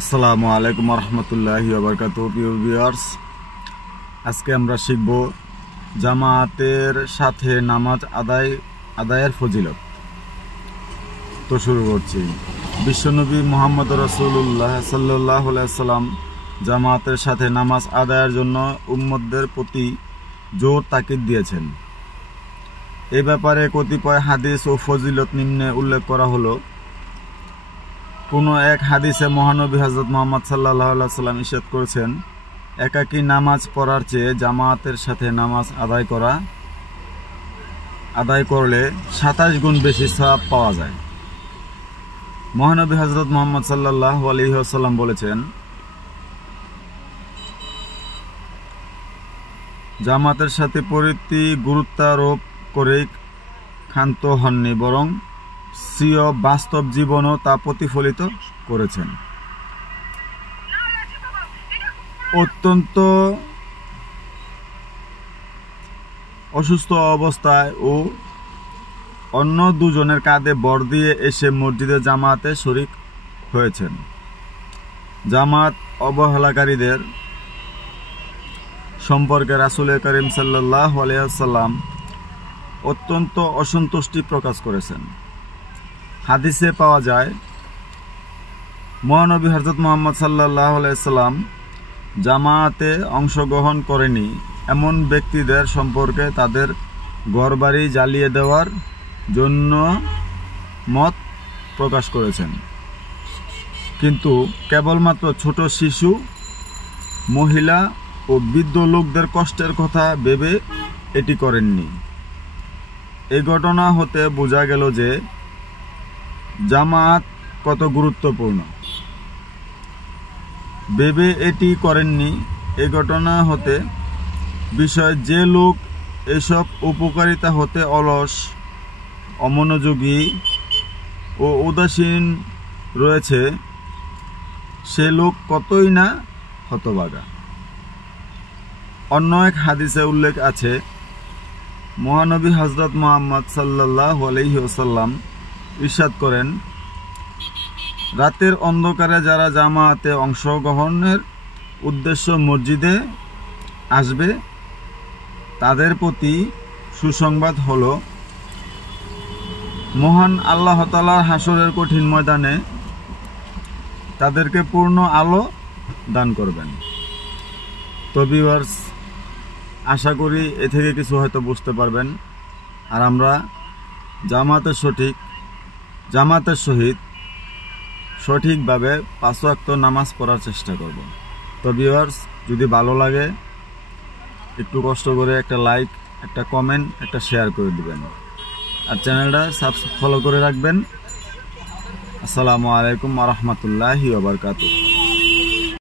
আসসালামু আলাইকুম রহমতুল্লাহি ওয়া বারাকাতুহু। প্রিয় ভিউয়ার্স, আজকে আমরা শিখব জামাতের সাথে নামাজ আদায়ের ফজিলত। তো শুরু করছি। বিশ্বনবী মুহাম্মদ রাসূলুল্লাহ সাল্লাল্লাহু আলাইহি ওয়াসাল্লাম জামাতের সাথে নামাজ আদায়ের জন্য উম্মতদের প্রতি জোর তাকিদ দিয়েছেন। এ ব্যাপারে কতিপয় হাদিস ও ফজিলত নিম্নে উল্লেখ করা হলো। কোনো এক হাদিসে মহানবী হযরত মুহাম্মদ সাল্লাল্লাহু আলাইহি ওয়াসাল্লাম ইরশাদ করেছেন, একাকী নামাজ পড়ার চেয়ে জামাতের সাথে নামাজ আদায় করলে 27 গুণ বেশি সওয়াব পাওয়া যায়। মহানবী হযরত মুহাম্মদ সাল্লাল্লাহু আলাইহি ওয়াসাল্লাম বলেছেন, জামাতের সাথে পরিত্রি গুরুত্বারোপ করেই ক্ষান্ত হননি, বরং স্বীয় বাস্তব জীবনও তা প্রতিফলিত করেছেন। অত্যন্ত অসুস্থ অবস্থায় ও অন্য দুজনের কাঁধে ভর দিয়ে এসে মসজিদে জামাতে শরীক হয়েছেন। জামাত অবহেলাকারীদের সম্পর্কে রাসূল করিম সাল্লাল্লাহু আলাইহি ওয়াসাল্লাম অত্যন্ত অসন্তুষ্টি প্রকাশ করেছেন। হাদিসে পাওয়া যায়, মহানবী হযরত মুহাম্মদ সাল্লাল্লাহু আলাইহি ওয়াসাল্লাম জামাতে অংশগ্রহণ করেনি এমন ব্যক্তিদের সম্পর্কে তাদের ঘরবাড়ি জ্বালিয়ে দেওয়ার জন্য মত প্রকাশ করেছেন, কিন্তু কেবলমাত্র ছোট শিশু, মহিলা ও বৃদ্ধ লোকদের কষ্টের কথা ভেবে এটি করেননি। এই ঘটনা হতে বোঝা গেল যে জামাত কত গুরুত্বপূর্ণ। ভেবে এটি করেননি। এই ঘটনা হতে বিষয় যে লোক এসব উপকারিতা হতে অলস, অমনোযোগী ও উদাসীন রয়েছে, সে লোক কতই না হতভাগা। অন্য এক হাদিসে উল্লেখ আছে, মহানবী হযরত মুহাম্মদ সাল্লাল্লাহু আলাইহি ওয়াসাল্লাম ইরশাদ করেন, রাতের অন্ধকারে যারা জামাতে অংশগ্রহণের উদ্দেশ্য মসজিদে আসবে, তাদের প্রতি সুসংবাদ হলো, মহান আল্লাহ তাআলা হাসরের কঠিন ময়দানে তাদেরকে পূর্ণ আলো দান করবেন। তো ভিউয়ার্স, আশা করি এ থেকে কিছু হয়তো বুঝতে পারবেন। আর আমরা জামাতের সহিত সঠিকভাবে 5 ওয়াক্ত নামাজ পড়ার চেষ্টা করব। তো ভিউয়ার্স, যদি ভালো লাগে একটু কষ্ট করে একটা লাইক, একটা কমেন্ট, একটা শেয়ার করে দিবেন, আর চ্যানেলটা ফলো করে রাখবেন। আসসালামু আলাইকুম ওয়া রাহমাতুল্লাহি ওয়া বারাকাতুহু।